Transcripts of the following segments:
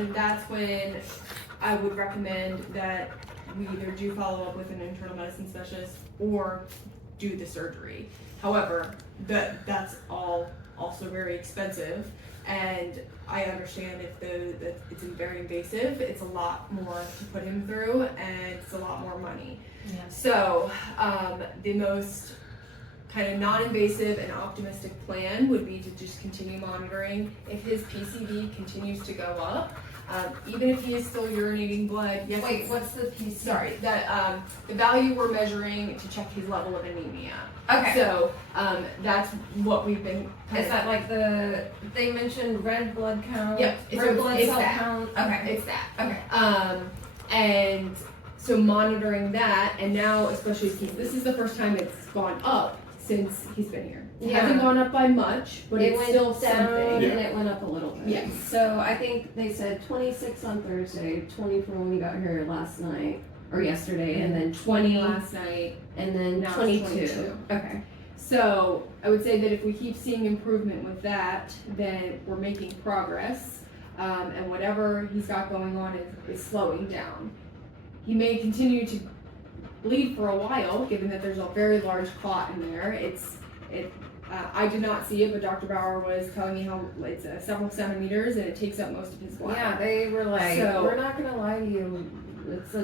And that's when I would recommend that we either do follow up with an internal medicine specialist or do the surgery. However, that's all also very expensive, and I understand if that it's very invasive, it's a lot more to put him through, and it's a lot more money. Yeah. So the most kind of non-invasive and optimistic plan would be to just continue monitoring. If his PCV continues to go up, even if he is still urinating blood, yes. Wait, what's the PCV? Sorry, that the value we're measuring to check his level of anemia. Okay. So that's what we've been. Is that like they mentioned red blood count? Yep. Red blood it's cell that. count? Okay. It's that. Okay. And so monitoring that, and now especially since this is the first time it's gone up since he's been here. It hasn't gone up by much, but it it's went still down something. and it went up a little bit. Yes. So I think they said 26 on Thursday, 24 when we got here last night or yesterday, and then 20 last night. and then Now it's 22. 22. Okay. So I would say that if we keep seeing improvement with that, then we're making progress, and whatever he's got going on is slowing down. He may continue to bleed for a while, given that there's a very large clot in there. I did not see it, but Dr. Bauer was telling me how it's several centimeters and it takes up most of his bladder. Yeah, they were like, So- we're not gonna lie to you. It's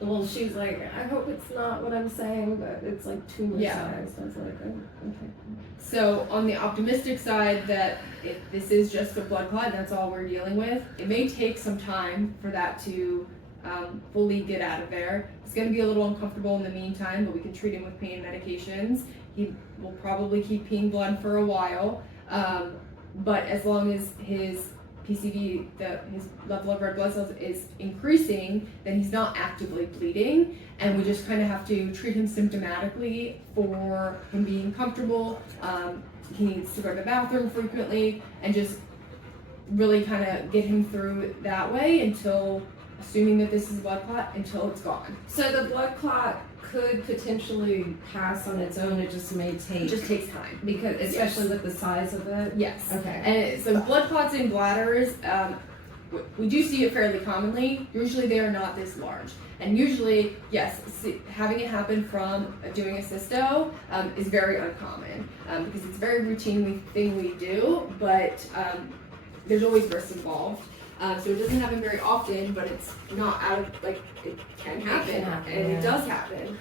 well, she's like, I hope it's not what I'm saying, but it's like tumor sized. I was like, oh, okay. So on the optimistic side, that if this is just a blood clot, that's all we're dealing with. It may take some time for that to fully get out of there. It's going to be a little uncomfortable in the meantime, but we can treat him with pain medications. He will probably keep peeing blood for a while, but as long as his PCV, his level of red blood cells is increasing, then he's not actively bleeding, and we just kind of have to treat him symptomatically for him being comfortable. He needs to go to the bathroom frequently, and just really kind of get him through that way until, assuming that this is a blood clot, until it's gone. So the blood clot could potentially pass on its own. It just may take. It just takes time. Because especially with the size of it. Yes. Okay. And so blood clots in bladders, we do see it fairly commonly. Usually they are not this large. And usually, yes, having it happen from doing a cysto is very uncommon because it's a very routine thing we do, but there's always risks involved. So it doesn't happen very often, but it's not out of, like, it can happen, and it does happen.